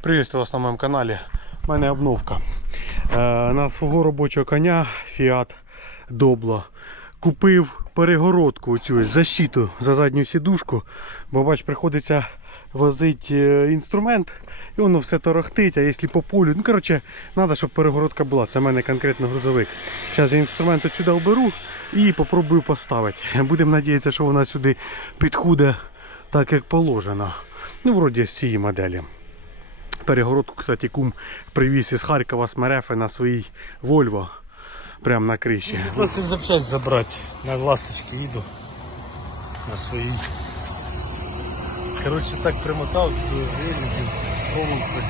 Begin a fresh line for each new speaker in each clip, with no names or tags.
Приветствую вас на моєму каналі. У мене обновка. Е, на свого робочого коня Fiat Doblo купив перегородку цю защиту за задню сідушку. Бо бач, приходиться возити е, інструмент і воно все торохтить, а якщо по полю. Ну коротше, треба, щоб перегородка була. Це в мене конкретно грузовик. Зараз я інструмент сюди оберу і попробую поставити. Будемо сподіватися, що вона сюди підходить так, як положено. Ну, вроді з цієї моделі. Перегородку, кстати, кум привіз із Харкова з Мерефи на своїй Volvo. Прямо на криші.
Просив запчасть забрати. На ласточки їду. На своїй. Коротше, так примотав до вилізів, проволоки.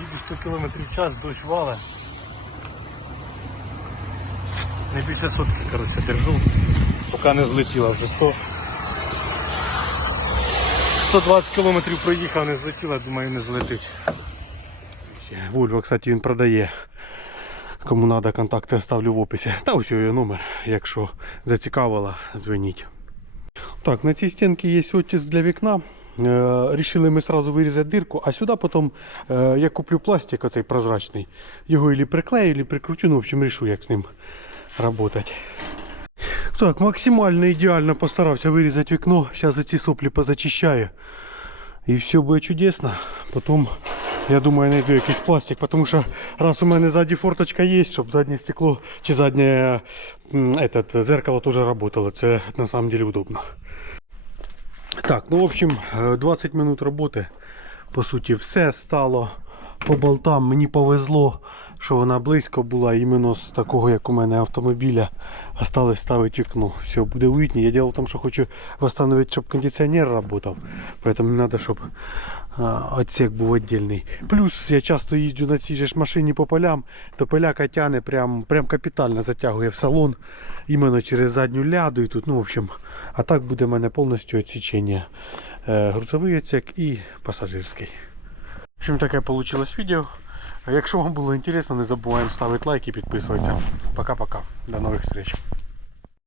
Їду 100 км в час, дощ вале. Не більше сотки, коротше, держу, поки не злетіла вже 100. 120 км проїхав, не злетіла, думаю, не злетить.
Volvo, кстати, він продає. Кому треба, контакти оставлю в описі. Та ось його номер, якщо зацікавило, дзвоніть. Так, на цій стінці є оттиск для вікна. Е, Рішили ми сразу вирізати дирку, а сюди потім е, я куплю пластик оцей прозрачний. Його ілі приклею, ілі прикручу, ну, в общем, рішу, як з ним працювати. Так, максимально ідеально постарався вирізати вікно. Зараз ці соплі позачищаю. І все буде чудесно. Потім, я думаю, знайду якийсь пластик, тому що раз у мене ззаді форточка є, щоб заднє стекло чи заднє этот, зеркало теж працювало. Це на самом деле удобно. Так, ну в общем, е, 20 минут роботи. По суті, все стало по болтам. Мені повезло, що вона близько була іменно з такого, як у мене автомобіля. Осталось ставити вікно. Все, буде уютні. Я дело в тому, що хочу встановити, щоб кондиціонер працював. Поэтому не треба, щоб отсек був віддільний. Плюс я часто їздю на цій же ж машині по полям, то поляка тяне прям, прям капітально затягує в салон. Іменно через задню ляду і тут, ну, в общем, а так буде в мене повністю відсічення. Е, грузовий отсек і пасажирський. В общем, таке вийшло відео. Якщо вам було цікаво, не забуваємо ставити лайк і підписуватися. Пока-пока. До нових зустріч.